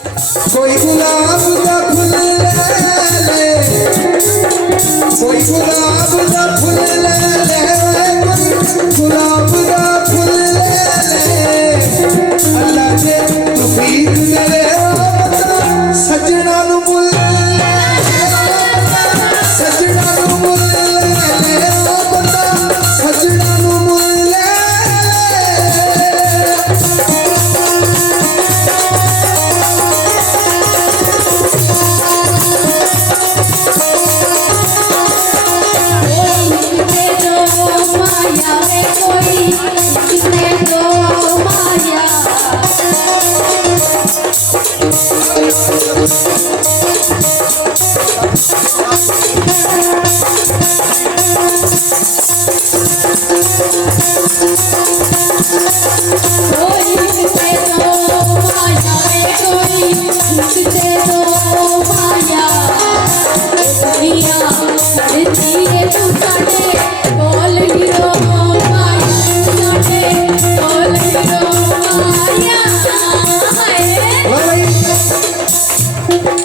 कोई गुलाब का फूल ले, कोई गुलाब का फूल ले, कोई गुलाब का फूल ले, अल्लाह के तौफीक करे सजना नू मुल सजना नू मुल बंदा सजना नू मुल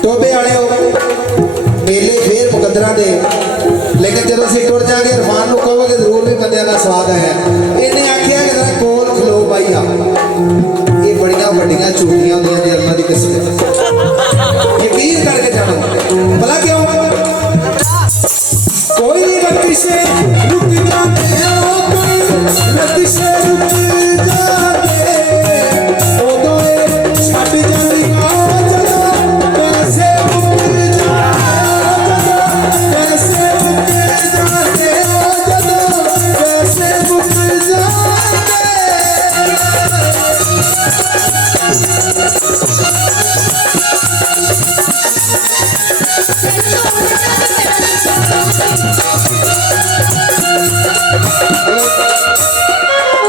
टोबे वाले मेले फिर मुकदरा दे, लेकिन जो असं टुर जाएंगे इरफान को कहोगे जरूर भी बंद का स्वाद है। इन्हें आखिया कि जरा कोल खलो भाई आ, ये बड़िया बड़िया चूड़ियां होंगे अल्लाह की किस्मत, यकीन करके जानो भला क्यों कोई रतिशे रुक जाते हो, कोई रतिशे रुक जाते उदों छट जाती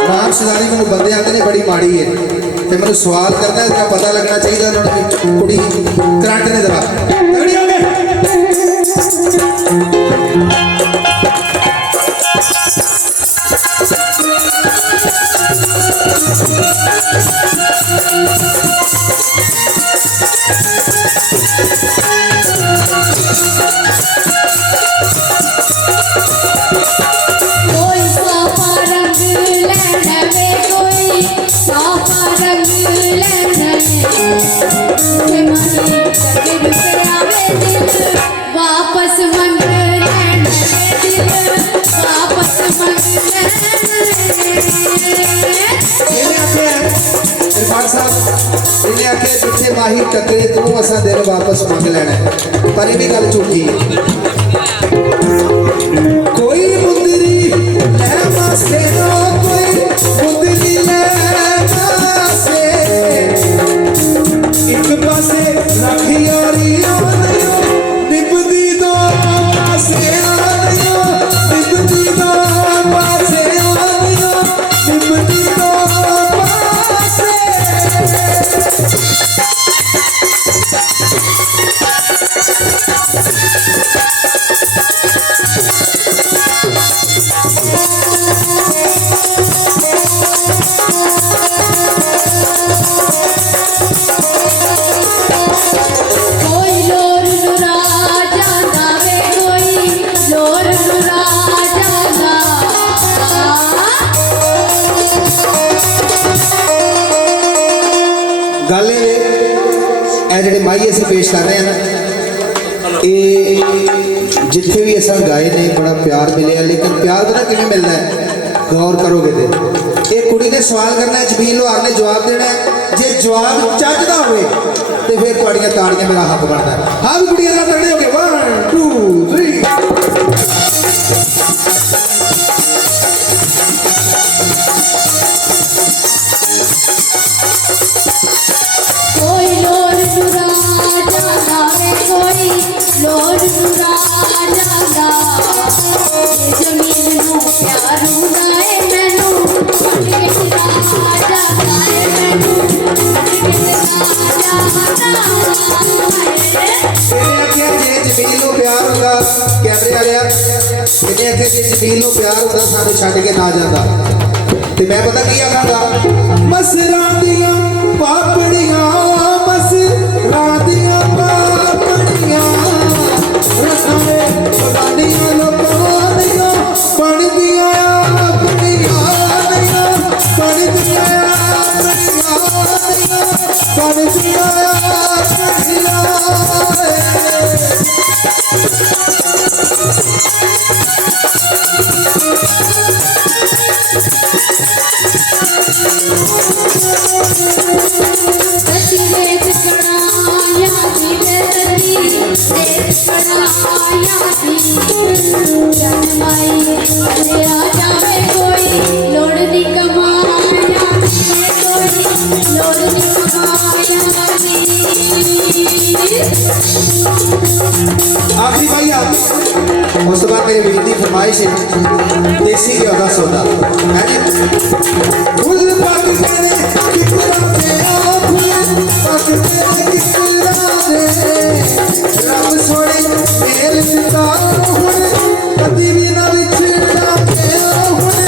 मार्शदारी मैं बंदे आते नहीं बड़ी माड़ी है, तो मैं सवाल करना है, इसका पता लगना चाहिए उन्होंने कुड़ी करंट ने जरा वापस मंग वापस इरफान साहब इन्हें आखे जिथे माही टकरे तू असा दिल वापस मंग लेना, पर ये भी गल झूठी है। कोई मुंदरी ले मासे नो, कोई मुंदरी ले मासे, एक पासे रखी यारियों निभदी दो पासे आनियो, निभदी दो पासे आनियो, निभदी दो पासे। गल ये जो माही अस पेश कर रहे हैं ना, ये जिथे भी असा गाए ने बड़ा प्यार मिले, लेकिन प्यार पता किमें मिलना है, गौर करोगे तो ये कुड़ी ने सवाल करना है, जमील लोहार ने जवाब देना है, जे जवाब चजदा हो तो फिर थोड़ियां ताड़ियां मेरा हक बनता है। हाँ भी कुड़ियां तगड़े हो गए 1 2 3 लोर सुरा जागा जमीन नू प्यार हुंदाए मैनू जमील नू प्यार हुंदा कैमरे वालिया इन्हें आखे जे जमील नू प्यार हुंदा सानू छड्ड के ना जांदा ते मैं पता की आखांगा मसरां दियां पापड़ियां मस सती रेत चढ़ाया धीरे सती रेत चढ़ाया जनमाई अरे आ जावे कोई लोड़ नी कमाया कोई लोड़ नी कमाया आखिरी भाई आप उस बाद मेरी बेटी फरमाइश है देसी घ्यो का सौदा है जी फुल पक करे कितना पे फुल पक करे कितना दे रब सोने मेल दिता हुन कदी भी ना विछड़ना पे हुन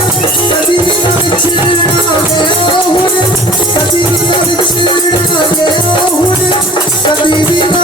कदी भी ना विछड़ना पे हुन कदी भी ना विछड़ना पे हुन कदी भी ना